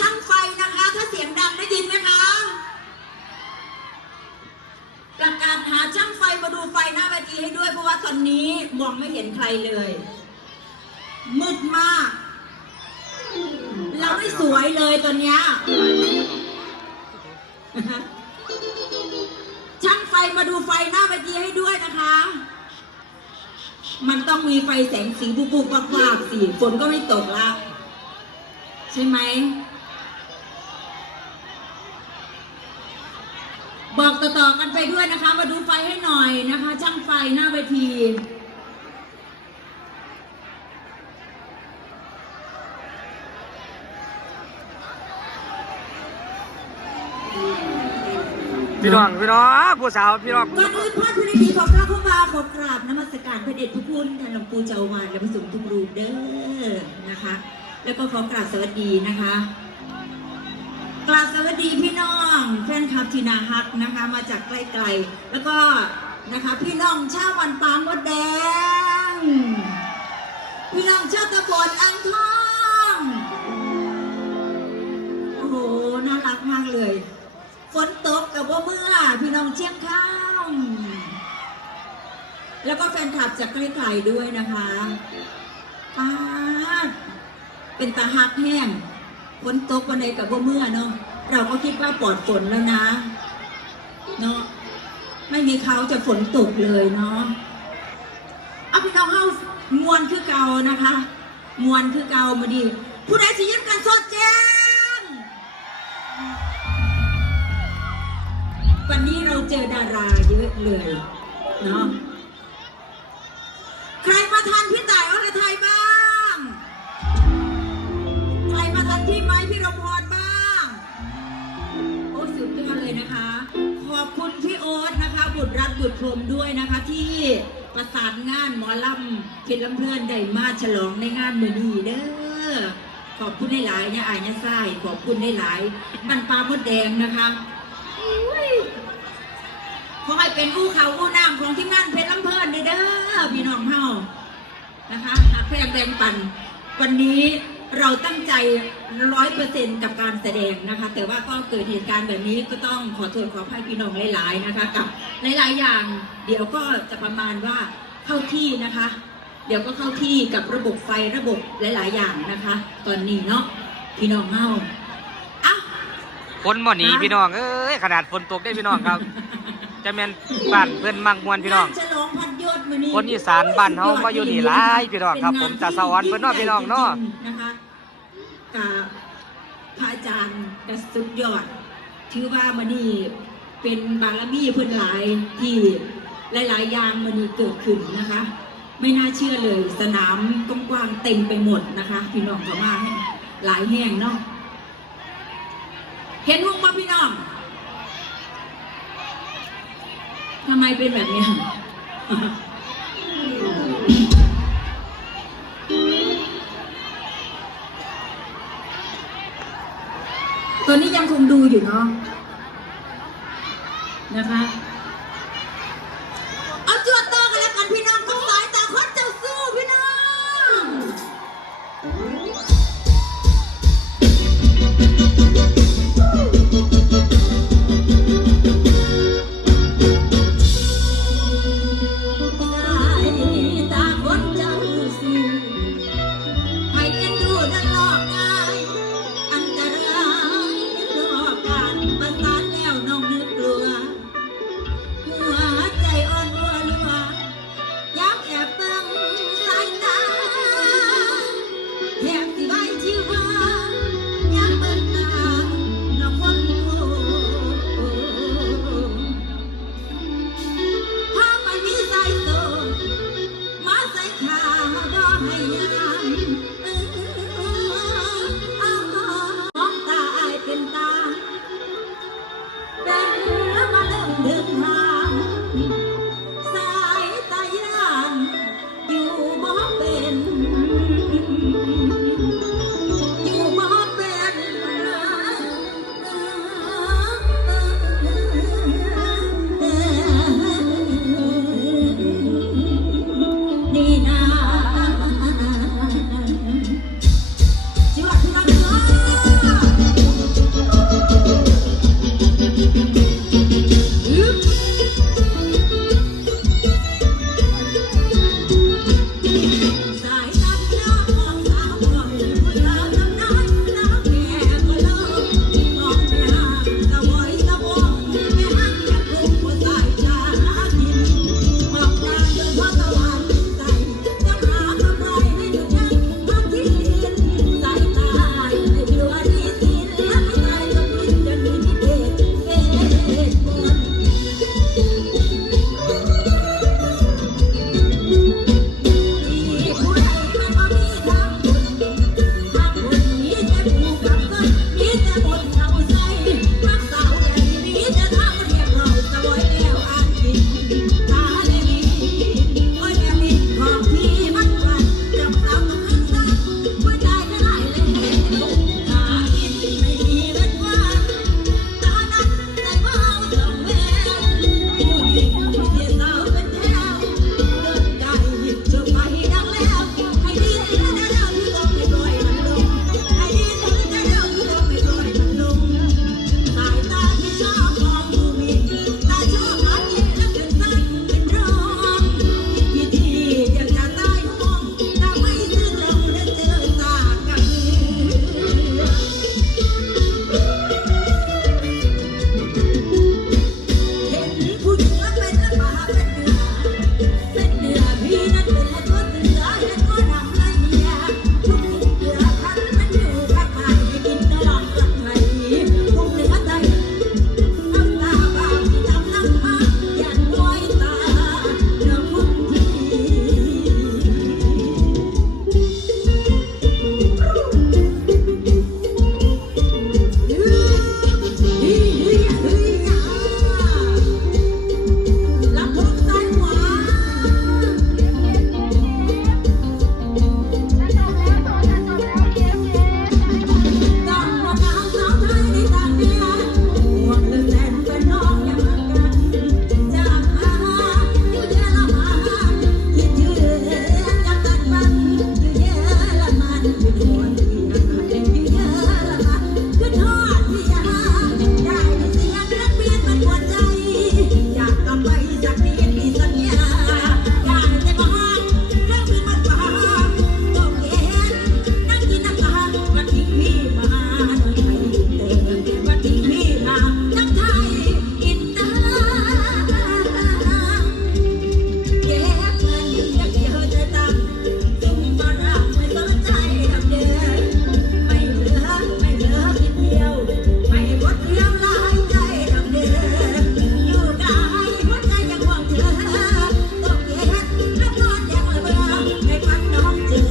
ช่างไฟนะคะ ถ้าเสียงดังได้ยินไหมคะประกาศหาช่างไฟมาดูไฟหน้าเวทีให้ด้วยเพราะว่าตอนนี้มองไม่เห็นใครเลย มืดมาก เราไม่สวยเลยตอนเนี้ยช่างไฟมาดูไฟหน้าเวทีให้ด้วยนะคะ มันต้องมีไฟแสงสีบุบๆวาบๆสีฝนก็ไม่ตกล้วใช่ไหม บอก ต่อๆกันไปด้วยนะคะ มาดูไฟให้หน่อยนะคะ ช่างไฟหน้าเวทีพี่น้องพี่น้องผู้สาวพี่น้องก่อนอื่นพระพิธีขอบพระคุณมาขอกราบนมัสการพระเดชพระคุณท่านหลวงปู่เจ้าอาวาสและพระสงฆ์ทุกรูปเด้อนะคะ แล้วก็ขอกราบสวัสดีนะคะ กราบสวัสดีพี่น้องแฟนคลับทีนาฮักนะคะ มาจากไกลๆ แล้วก็นะคะพี่น้องชาววันปางมดแดง พี่น้องชาวตะบนอังทอง โอ้โห น่ารักมากเลย ฝนตกกับว่าเมื่อ พี่น้องเชียงข้ามแล้วก็แฟนคลับจากไกลๆด้วยนะคะป้าเป็นตาหักแห้ง ฝนตกวันใดกับว่าเมื่อเนาะเราก็คิดว่าปลอดฝนแล้วนะ เนาะไม่มีเขาจะฝนตกเลยเนาะเอาพี่น้องเข้ามวนคือเก่านะคะ มวนคือเก่ามาดี ผู้ใดสิยืนกันสดแจ้งวันนี้เราเจอดาราเยอะเลย เนาะใครมาทันพี่ บุตรรัตน์บุตรพรมด้วยนะคะที่ประสานงานหมอลำเพชรลำเพลินได้มาฉลองในงานมือนีเด้อขอบคุณได้หลายเนี่ยอายเนี่ยไส้ขอบคุณได้หลายมันปลามดแดงนะคะอุ้ยขอให้เป็นผู้เขาผู้นำของที่งานเพชรลำเพลินเด้อพี่น้องเฮานะคะหากแพงแรงปันวันนี้ เราตั้งใจร้อยเปอร์เซ็นกับการแสดงนะคะ แต่ว่าก็เกิดเหตุการณ์แบบนี้ก็ต้องขอโทษขออภัยพี่น้องหลาย ๆ นะคะ กับหลาย ๆ อย่าง เดี๋ยวก็จะประมาณว่าเข้าที่นะคะ เดี๋ยวก็เข้าที่กับระบบไฟระบบหลาย ๆ อย่างนะคะ ตอนนี้เนาะพี่น้องเฮาเอ้าฝนบ่หนีพี่น้องเอ้ยขนาดฝนตกได้พี่น้องครับ จะแม่นบ้านเพิ่นมักมวนพี่น้องงาฉลองพันยศมื้อนี้คนอีสานบ้านเฮามาอยู่นี่หลายพี่น้องครับผมจากสวรรค์เพิ่นเนาะพี่น้องเนาะนะคะ กับพระอาจารย์กสุดยอด ถือว่ามันนี่เป็นบารมีเพื่อนหลายที่หลาย ๆ อย่างมันนี่เกิดขึ้นนะคะ ไม่น่าเชื่อเลยสนามกว้างๆเต็มไปหมดนะคะ พี่น้องเขามาให้หลายแห่งเนาะเห็นวงมาพี่น้องทำไมเป็นแบบนี้ ตอนนี้ยังคงดูอยู่เนาะนะคะ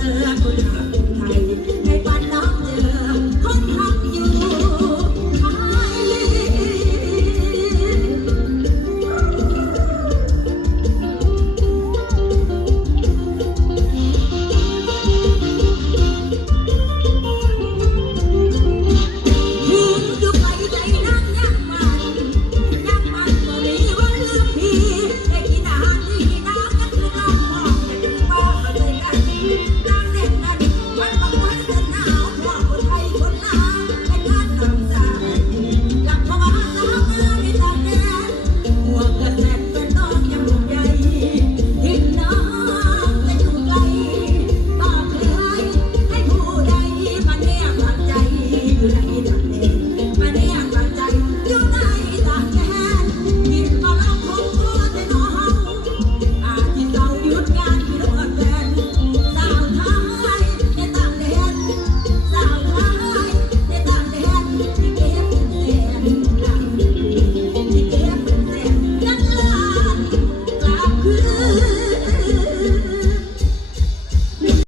อคน